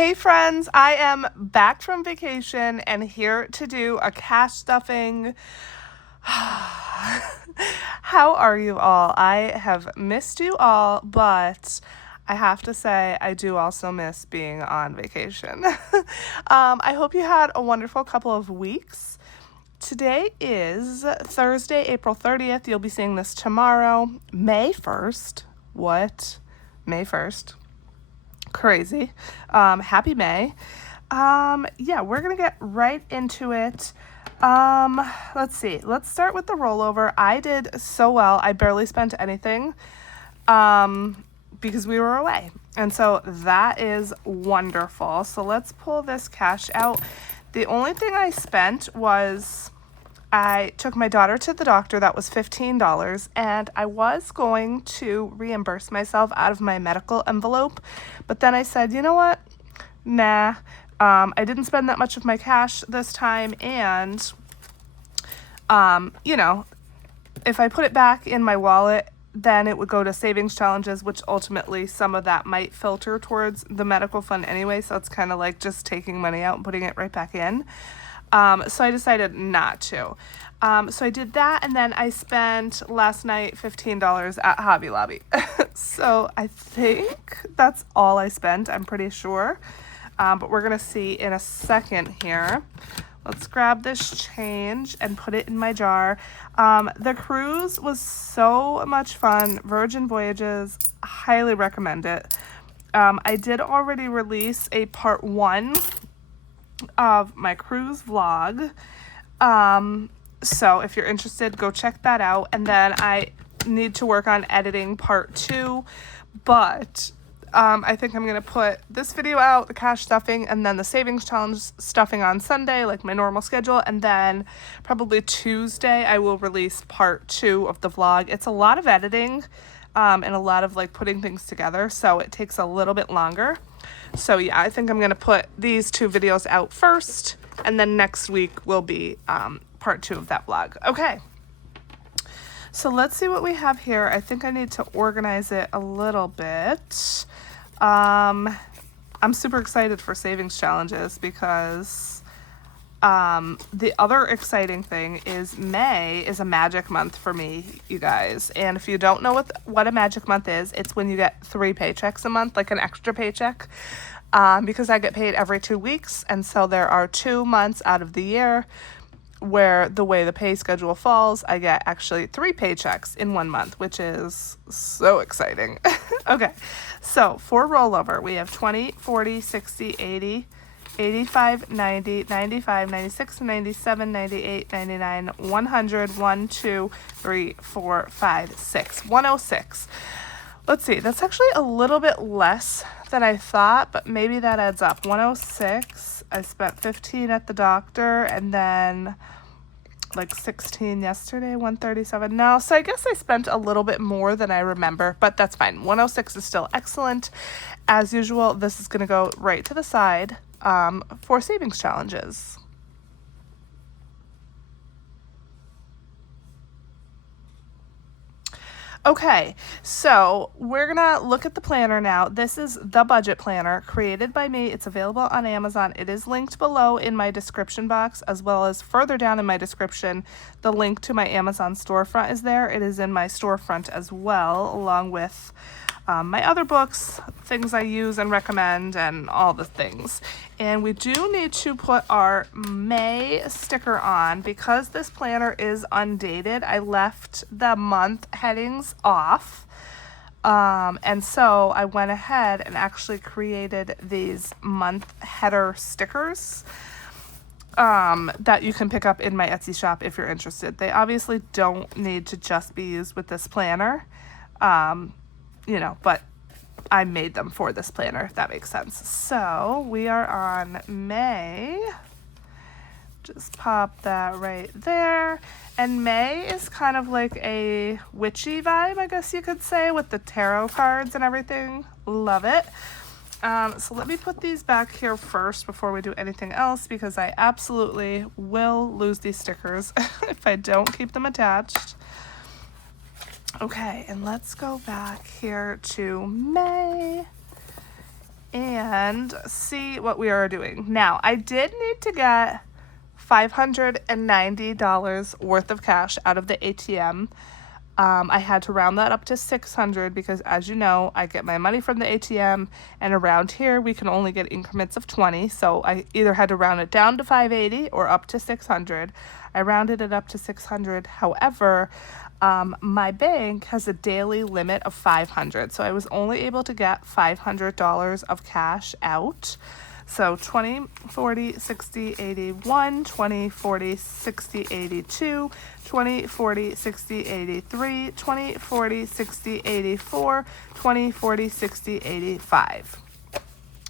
Hey friends, I am back from vacation and here to do a cash stuffing. How are you all? I have missed you all, but I have to say I do also miss being on vacation. I hope you had a wonderful couple of weeks. Today is Thursday, April 30th. You'll be seeing this tomorrow, May 1st. What? May 1st. Crazy. Happy May. Yeah, we're gonna get right into it. Let's see. Let's start with the rollover. I did so well. I barely spent anything because we were away. And so that is wonderful. So let's pull this cash out. The only thing I spent was I took my daughter to the doctor. That was $15, and I was going to reimburse myself out of my medical envelope, but then I said, you know what? Nah. I didn't spend that much of my cash this time, and if I put it back in my wallet, then it would go to savings challenges, which ultimately some of that might filter towards the medical fund anyway, so it's kind of like just taking money out and putting it right back in. So I decided not to. So I did that, and then I spent last night $15 at Hobby Lobby. So I think that's all I spent, I'm pretty sure. But we're going to see in a second here. Let's grab this change and put it in my jar. The cruise was so much fun. Virgin Voyages, highly recommend it. I did already release a part 1 of my cruise vlog, so if you're interested, go check that out. And then I need to work on editing part 2, but I think I'm gonna put this video out, the cash stuffing, and then the savings challenge stuffing on Sunday, like my normal schedule, and then probably Tuesday I will release part 2 of the vlog. It's a lot of editing and a lot of like putting things together, so it takes a little bit longer. So yeah, I think I'm going to put these 2 videos out first, and then next week will be part 2 of that vlog. Okay, so let's see what we have here. I think I need to organize it a little bit. I'm super excited for savings challenges because the other exciting thing is May is a magic month for me, you guys. And if you don't know what a magic month is, it's when you get 3 paychecks a month, like an extra paycheck, because I get paid every 2 weeks. And so there are 2 months out of the year where the way the pay schedule falls, I get actually 3 paychecks in 1 month, which is so exciting. Okay, so for rollover, we have 20, 40, 60, 80, 85, 90, 95, 96, 97, 98, 99, 100, 1, 2, 3, 4, 5, 6, 106. Let's see, that's actually a little bit less than I thought, but maybe that adds up. 106, I spent 15 at the doctor, and then like 16 yesterday, 137 now. So I guess I spent a little bit more than I remember, but that's fine. 106 is still excellent. As usual, this is going to go right to the side for savings challenges. Okay, so we're gonna look at the planner now. This is the budget planner created by me. It's available on Amazon. It is linked below in my description box, as well as further down in my description. The link to my Amazon storefront is there. It is in my storefront as well, along with my other books, things I use and recommend, and all the things. And we do need to put our May sticker on because this planner is undated. I left the month headings off. And so I went ahead and actually created these month header stickers that you can pick up in my Etsy shop if you're interested. They obviously don't need to just be used with this planner. But I made them for this planner, if that makes sense. So we are on May. Just pop that right there. And May is kind of like a witchy vibe, I guess you could say, with the tarot cards and everything. Love it. So let me put these back here first before we do anything else, because I absolutely will lose these stickers if I don't keep them attached. Okay, and let's go back here to May. and see what we are doing. Now, I did need to get $590 worth of cash out of the ATM. I had to round that up to 600 because, as you know, I get my money from the ATM, and around here we can only get increments of 20. So I either had to round it down to 580 or up to 600. I rounded it up to 600. However, my bank has a daily limit of 500. So I was only able to get $500 of cash out. So 20, 40, 60, 81, 20, 40, 60, 82, 20, 40, 60, 83, 20, 40, 60, 84, 20, 40, 60, 85.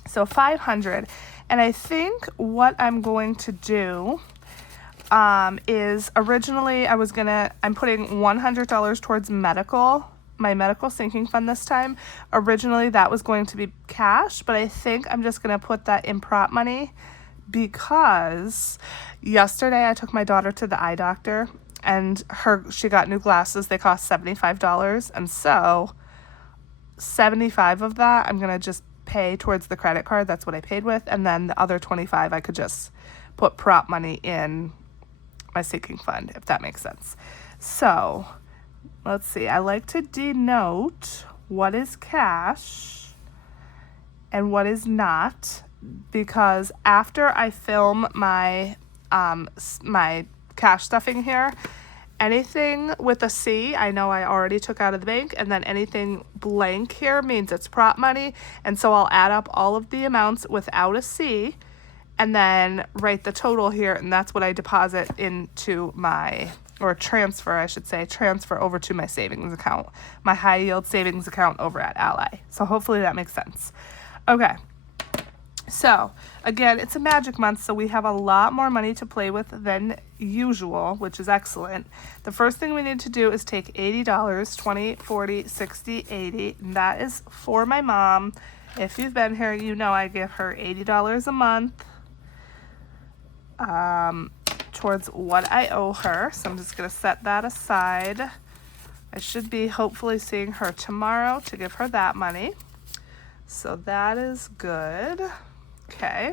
So 500. And I think what I'm going to do is originally I'm putting $100 towards my medical sinking fund this time. Originally that was going to be cash, but I think I'm just going to put that in prop money because yesterday I took my daughter to the eye doctor and she got new glasses. They cost $75, and so 75 of that I'm going to just pay towards the credit card. That's what I paid with, and then the other 25 I could just put prop money in my sinking fund, if that makes sense. So let's see, I like to denote what is cash and what is not, because after I film my my cash stuffing here, anything with a C I know I already took out of the bank, and then anything blank here means it's prop money, and so I'll add up all of the amounts without a C and then write the total here, and that's what I deposit into transfer over to my savings account, my high yield savings account over at Ally. So hopefully that makes sense. Okay, so again, it's a magic month, so we have a lot more money to play with than usual, which is excellent. The first thing we need to do is take $80, 20, 40, 60, 80, and that is for my mom. If you've been here, you know I give her $80 a month towards what I owe her. So I'm just going to set that aside. I should be hopefully seeing her tomorrow to give her that money. So that is good. Okay.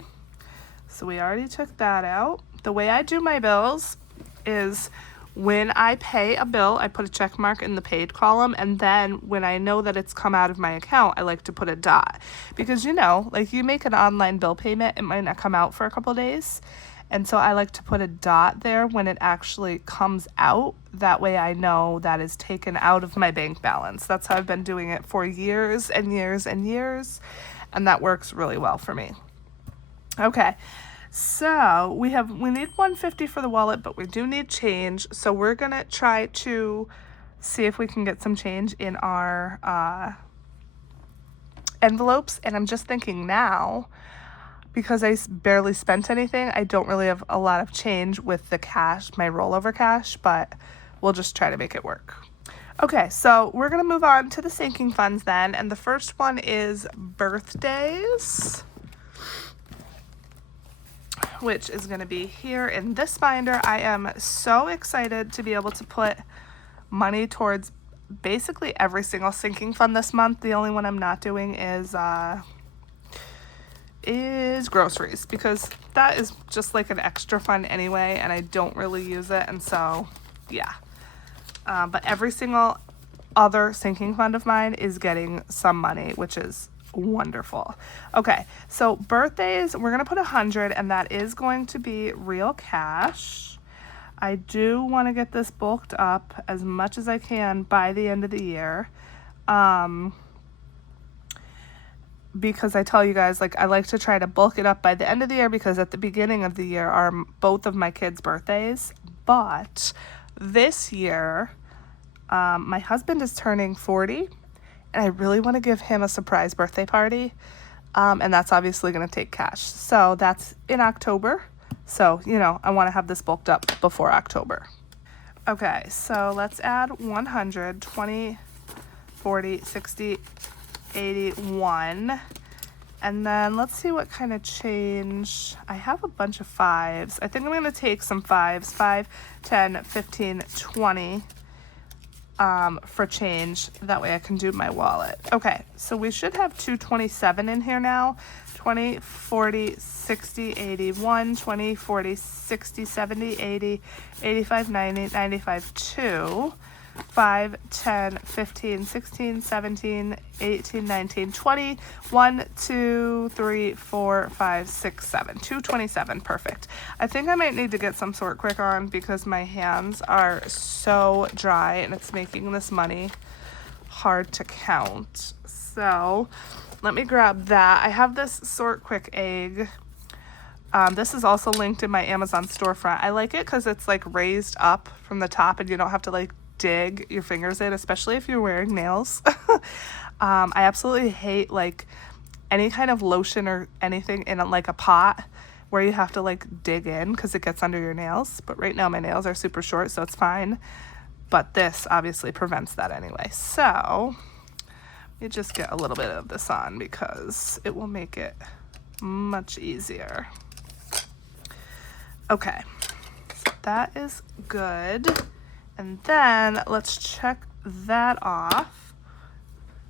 So we already took that out. The way I do my bills is when I pay a bill, I put a check mark in the paid column, and then when I know that it's come out of my account, I like to put a dot. Because, you know, like you make an online bill payment, it might not come out for a couple days. And so I like to put a dot there when it actually comes out. That way I know that is taken out of my bank balance. That's how I've been doing it for years and years and years. And that works really well for me. Okay, so we need $150 for the wallet, but we do need change. So we're going to try to see if we can get some change in our envelopes. And I'm just thinking now, because I barely spent anything, I don't really have a lot of change with the cash, my rollover cash, but we'll just try to make it work. Okay, so we're going to move on to the sinking funds then, and the first one is birthdays, which is going to be here in this binder. I am so excited to be able to put money towards basically every single sinking fund this month. The only one I'm not doing is groceries, because that is just like an extra fund anyway, and I don't really use it, and so yeah. But every single other sinking fund of mine is getting some money, which is wonderful. Okay, so birthdays, we're gonna put 100, and that is going to be real cash. I do want to get this bulked up as much as I can by the end of the year. Because I tell you guys, like, I like to try to bulk it up by the end of the year, because at the beginning of the year are both of my kids' birthdays. But this year, my husband is turning 40, and I really want to give him a surprise birthday party. And that's obviously going to take cash. So that's in October. So, you know, I want to have this bulked up before October. Okay, so let's add 100, 20, 40, 60, 81, and then let's see what kind of change. I have a bunch of 5s. I think I'm going to take some 5s, 5, 10, 15, 20, for change. That way I can do my wallet. Okay, so we should have 227 in here now. 20, 40, 60, 80, 1, 20, 40, 60, 70, 80, 85, 90, 95, 2, 5, 10, 15, 16, 17, 18, 19, 20, 1, 2, 3, 4, 5, 6, 7. 227, perfect. I think I might need to get some sort quick on because my hands are so dry and it's making this money hard to count. So let me grab that. I have this sort quick egg. This is also linked in my Amazon storefront. I like it because it's like raised up from the top and you don't have to like dig your fingers in, especially if you're wearing nails. I absolutely hate like any kind of lotion or anything in like a pot where you have to like dig in because it gets under your nails. But right now my nails are super short, so it's fine. But this obviously prevents that anyway. So you just get a little bit of this on because it will make it much easier. Okay, so that is good. And then let's check that off.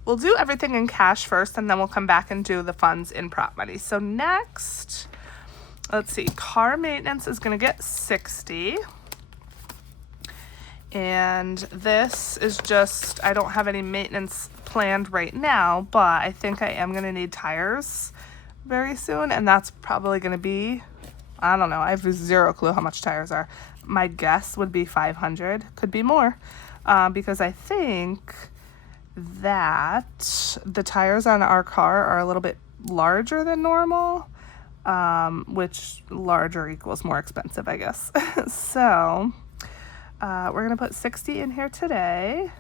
We'll do everything in cash first, and then we'll come back and do the funds in prop money. So next, let's see, car maintenance is gonna get 60. And this is just, I don't have any maintenance planned right now, but I think I am gonna need tires very soon, and that's probably gonna be, I don't know, I have zero clue how much tires are. My guess would be 500, could be more, because I think that the tires on our car are a little bit larger than normal, which larger equals more expensive, I guess. So we're gonna put 60 in here today.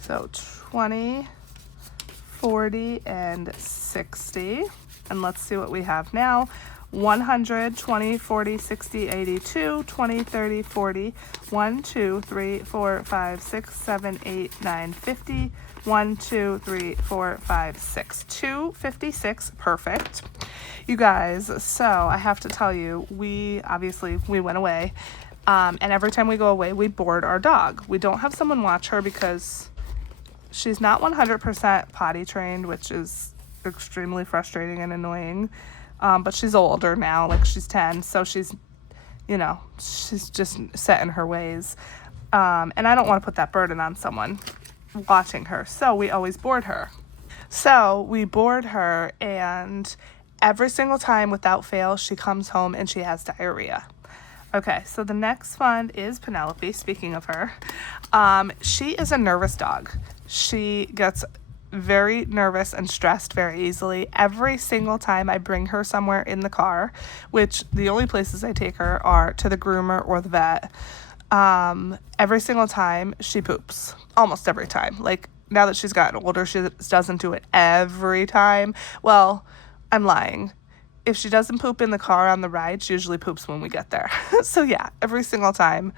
So 20, 40, and 60. And let's see what we have now. 100, 20, 40, 60, 82, 20, 30, 40, 1, 2, 3, 4, 5, 6, 7, 8, 9, 50, 1, 2, 3, 4, 5, 6, 256, perfect. You guys, so I have to tell you, we went away, and every time we go away, we board our dog. We don't have someone watch her because she's not 100% potty trained, which is extremely frustrating and annoying. But she's older now, like she's 10, so she's, you know, she's just set in her ways. And I don't want to put that burden on someone watching her, so we always board her. So we board her, and every single time without fail, she comes home and she has diarrhea. Okay, so the next fund is Penelope. Speaking of her, she is a nervous dog. She gets very nervous and stressed very easily. Every single time I bring her somewhere in the car, which the only places I take her are to the groomer or the vet, every single time she poops. Almost every time. Like, now that she's gotten older, she doesn't do it every time. Well, I'm lying. If she doesn't poop in the car on the ride, she usually poops when we get there. So yeah, every single time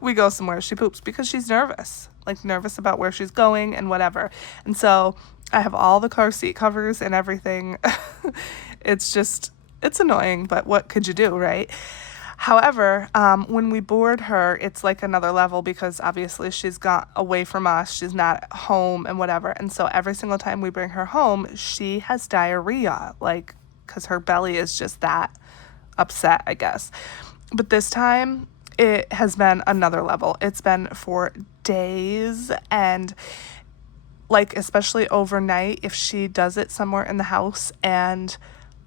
we go somewhere, she poops because she's nervous. Like, nervous about where she's going and whatever. And so I have all the car seat covers and everything. It's annoying, but what could you do, right? However, when we board her, it's like another level because obviously she's got away from us. She's not at home and whatever. And so every single time we bring her home, she has diarrhea, like, because her belly is just that upset, I guess. But this time, it has been another level. It's been for days, and like, especially overnight, if she does it somewhere in the house and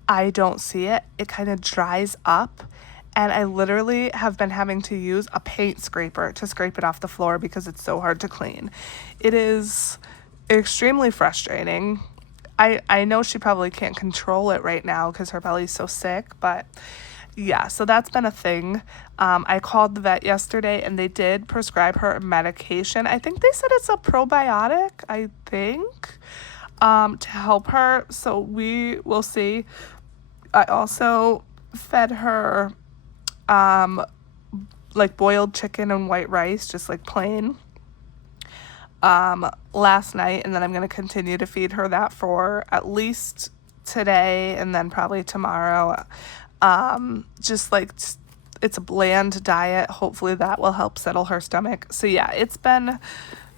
I don't see it, it kind of dries up, and I literally have been having to use a paint scraper to scrape it off the floor because it's so hard to clean. It is extremely frustrating. I know she probably can't control it right now because her belly's so sick, but yeah, so that's been a thing. I called the vet yesterday and they did prescribe her medication. I think they said it's a probiotic, I think, to help her. So we will see. I also fed her like boiled chicken and white rice, just like plain, last night, and then I'm going to continue to feed her that for at least today and then probably tomorrow. Just like it's a bland diet. Hopefully that will help settle her stomach. So yeah, it's been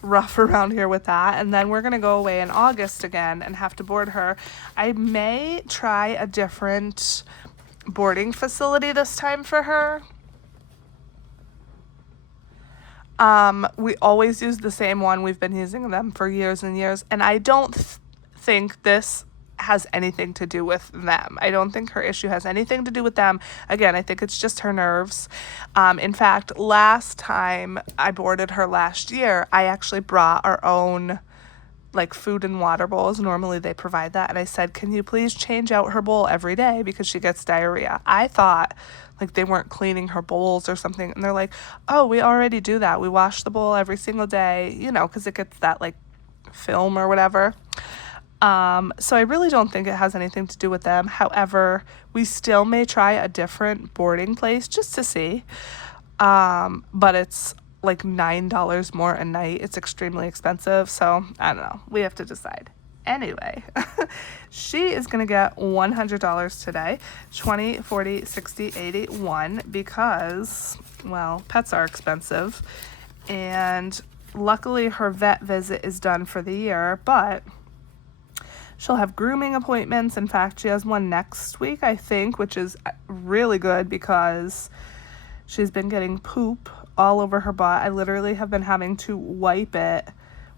rough around here with that. And then we're going to go away in August again and have to board her. I may try a different boarding facility this time for her. We always use the same one. We've been using them for years and years, and I don't think this has anything to do with them. I don't think her issue has anything to do with them. Again, I think it's just her nerves. In fact, last time I boarded her last year, I actually brought our own like food and water bowls. Normally they provide that. And I said, can you please change out her bowl every day because she gets diarrhea? I thought like they weren't cleaning her bowls or something. And they're like, oh, we already do that. We wash the bowl every single day, you know, because it gets that like film or whatever. So I really don't think it has anything to do with them. However, we still may try a different boarding place just to see. But it's like $9 more a night. It's extremely expensive. So I don't know. We have to decide. Anyway, she is going to get $100 today. 20, 40, 60, 80, 1 because, well, pets are expensive. And luckily her vet visit is done for the year, but she'll have grooming appointments. In fact, she has one next week, I think, which is really good because she's been getting poop all over her butt. I literally have been having to wipe it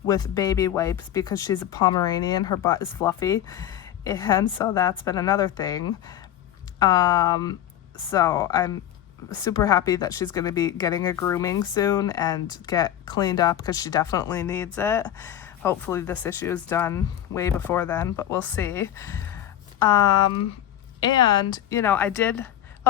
with baby wipes because she's a Pomeranian. Her butt is fluffy. And so that's been another thing. So I'm super happy that she's going to be getting a grooming soon and get cleaned up because she definitely needs it. Hopefully this issue is done way before then, but we'll see. And, you know,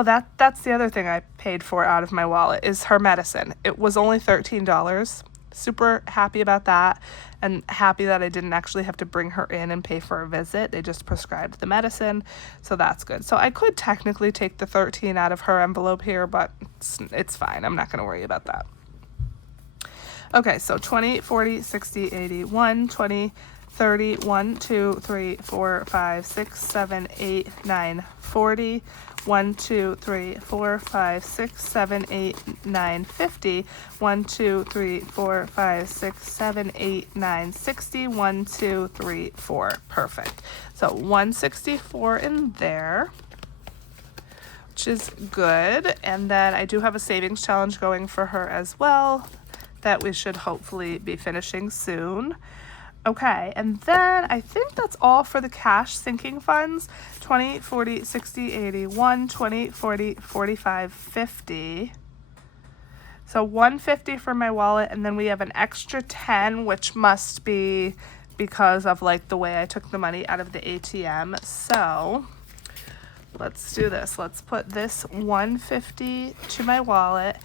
that's the other thing I paid for out of my wallet is her medicine. It was only $13. Super happy about that and happy that I didn't actually have to bring her in and pay for a visit. They just prescribed the medicine, so that's good. So I could technically take the $13 out of her envelope here, but it's fine. I'm not going to worry about that. Okay, so 20, 40, 60, 80, 1, 20, 30, 1, 2, 3, 4, 5, 6, 7, 8, 9, 40, 1, 2, 3, 4, 5, 6, 7, 8, 9, 50, 1, 2, 3, 4, 5, 6, 7, 8, 9, 60, 1, 2, 3, 4. Perfect. So 164 in there, which is good. And then I do have a savings challenge going for her as well that we should hopefully be finishing soon. Okay, and then I think that's all for the cash sinking funds. 20, 40, 60, 80, 1, 20, 40, 45, 50. So 150 for my wallet, and then we have an extra 10, which must be because of like the way I took the money out of the ATM. So let's do this. Let's put this 150 to my wallet.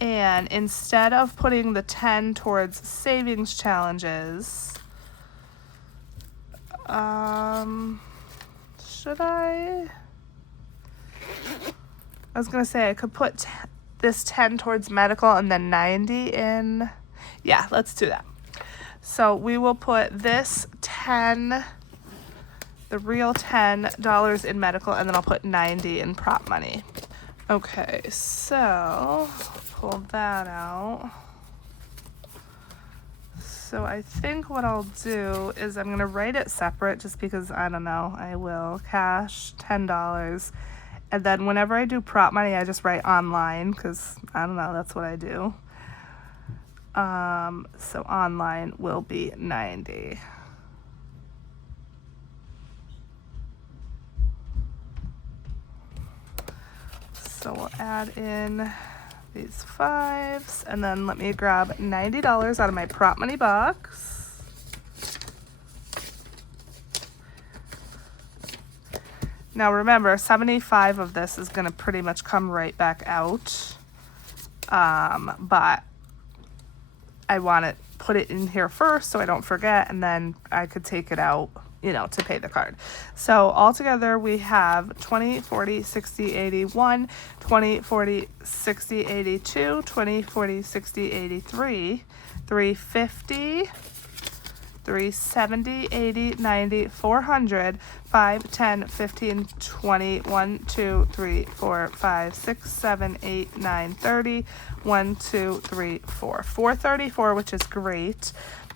And instead of putting the 10 towards savings challenges, should I was gonna say I could put this 10 towards medical and then 90 in. Yeah, let's do that. So we will put this 10, the real $10 in medical, and then I'll put 90 in prop money. Okay, so pull that out. So I think what I'll do is I'm going to write it separate just because, I don't know, I will. Cash, $10. And then whenever I do prop money, I just write online because, I don't know, that's what I do. So online will be 90. So we'll add in these 5s, and then let me grab $90 out of my prop money box. Now remember, 75 of this is going to pretty much come right back out, but I want to put it in here first so I don't forget, and then I could take it out, you know, to pay the card. So altogether we have 20, 40, 60, 81, 20, 40, 60, 82, 20, 40, 60, 83, 350, 3, 70, 80, 90, 400, 5, 10, 15, 20, 1, 2, 3, 4, 5, 6, 7, 8, 9, 30, 1, 2, 3, 4. 434, which is great.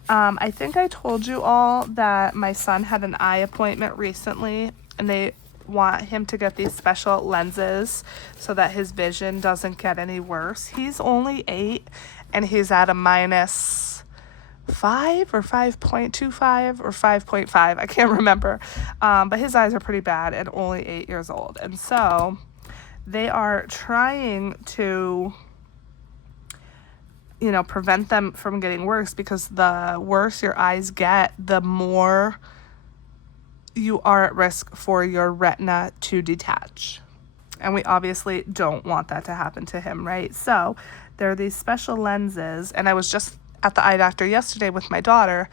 I think I told you all that my son had an eye appointment recently, and they want him to get these special lenses so that his vision doesn't get any worse. He's only 8 and he's at a -5 or 5.25 or 5.5. I can't remember. But his eyes are pretty bad and only 8 years old. And so they are trying to, you know, prevent them from getting worse, because the worse your eyes get, the more you are at risk for your retina to detach. And we obviously don't want that to happen to him, right? So there are these special lenses, and I was just at the eye doctor yesterday with my daughter.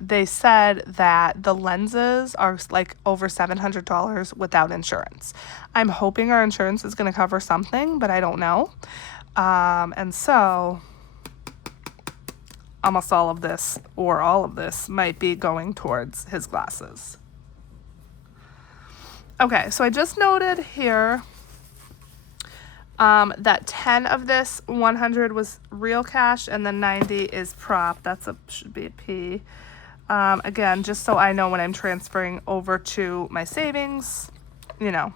They said that the lenses are like over $700 without insurance. I'm hoping our insurance is going to cover something, but I don't know. And so almost all of this, or all of this, might be going towards his glasses. Okay, so I just noted here that 10 of this 100 was real cash, and then 90 is prop. Should be a P. Again, just so I know when I'm transferring over to my savings, you know,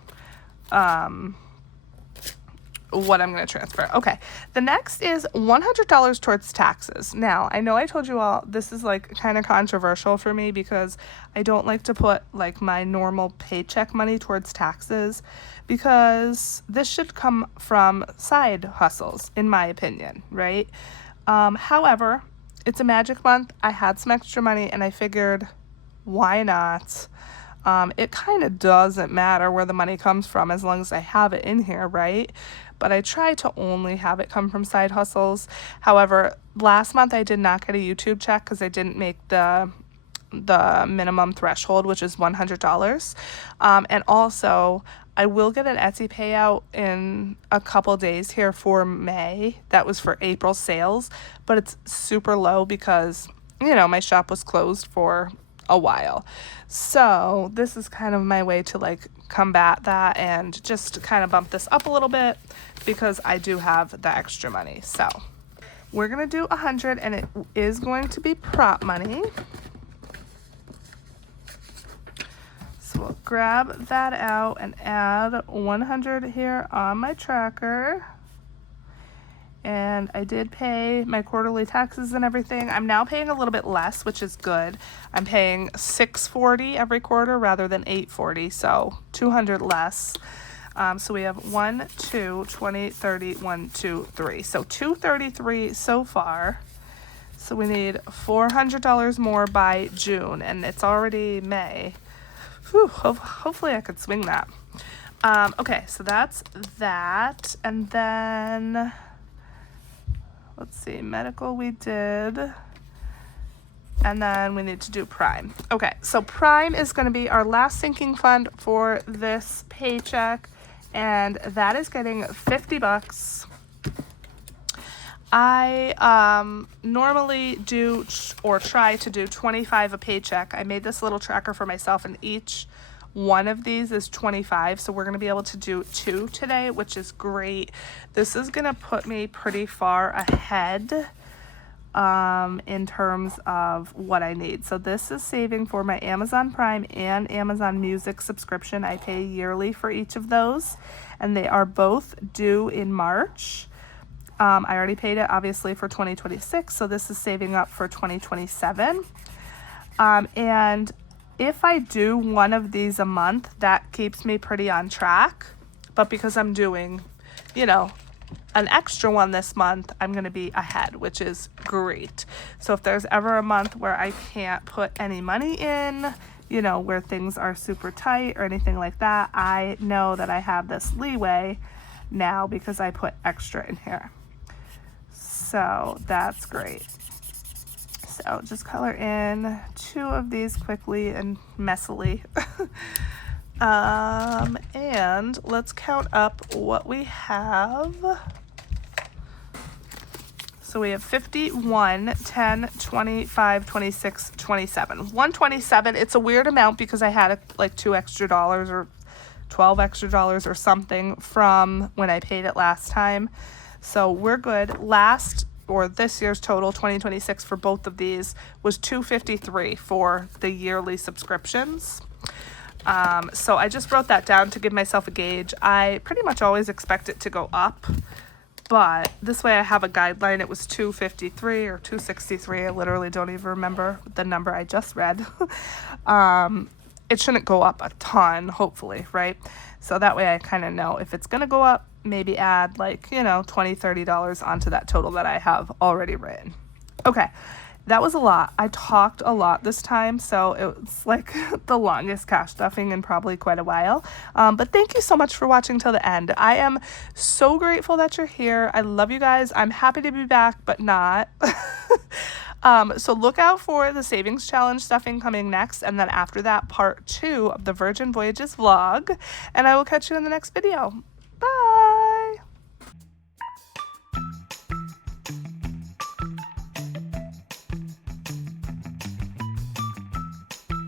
what I'm going to transfer. Okay, the next is $100 towards taxes. Now, I know I told you all this is like kind of controversial for me, because I don't like to put like my normal paycheck money towards taxes, because this should come from side hustles, in my opinion, right? However, it's a magic month. I had some extra money and I figured, why not? It kind of doesn't matter where the money comes from as long as I have it in here, right? But I try to only have it come from side hustles. However, last month I did not get a YouTube check because I didn't make the minimum threshold, which is $100. And also, I will get an Etsy payout in a couple days here for May. That was for April sales, but it's super low because, you know, my shop was closed for a while. So this is kind of my way to like combat that and just kind of bump this up a little bit, because I do have the extra money. So we're gonna do 100, and it is going to be prop money. So we'll grab that out and add 100 here on my tracker. And I did pay my quarterly taxes and everything. I'm now paying a little bit less, which is good. I'm paying $640 every quarter rather than $840, so $200 less. So we have 1, 2, 20, 30, 1, 2, 3. So $233 so far. So we need $400 more by June, and it's already May. Whew, hopefully I could swing that. Okay, so that's that. And then, let's see, medical we did. And then we need to do Prime. Okay, so Prime is going to be our last sinking fund for this paycheck, and that is getting $50. I normally do or try to do 25 a paycheck. I made this little tracker for myself, and each one of these is 25, so we're going to be able to do 2 today, which is great. This is going to put me pretty far ahead in terms of what I need. So this is saving for my Amazon Prime and Amazon Music subscription. I pay yearly for each of those, and they are both due in March. I already paid it, obviously, for 2026, so this is saving up for 2027. And if I do one of these a month, that keeps me pretty on track. But because I'm doing, you know, an extra one this month, I'm going to be ahead, which is great. So if there's ever a month where I can't put any money in, you know, where things are super tight or anything like that, I know that I have this leeway now because I put extra in here. So that's great. So just color in 2 of these quickly and messily. And let's count up what we have. So we have 51, 10, 25, 26, 27. 127, it's a weird amount because I had like $2 extra or $12 extra or something from when I paid it last time. So we're good. This year's total, 2026, for both of these was $253 for the yearly subscriptions. So I just wrote that down to give myself a gauge. I pretty much always expect it to go up, but this way I have a guideline. It was $253 or $263. I literally don't even remember the number I just read. It shouldn't go up a ton, hopefully, right? So that way I kind of know if it's going to go up, maybe add like, $20, $30 onto that total that I have already written. Okay, that was a lot. I talked a lot this time, so it was like the longest cash stuffing in probably quite a while. But thank you so much for watching till the end. I am so grateful that you're here. I love you guys. I'm happy to be back, but not. So look out for the savings challenge stuffing coming next, and then after that, part 2 of the Virgin Voyages vlog, and I will catch you in the next video.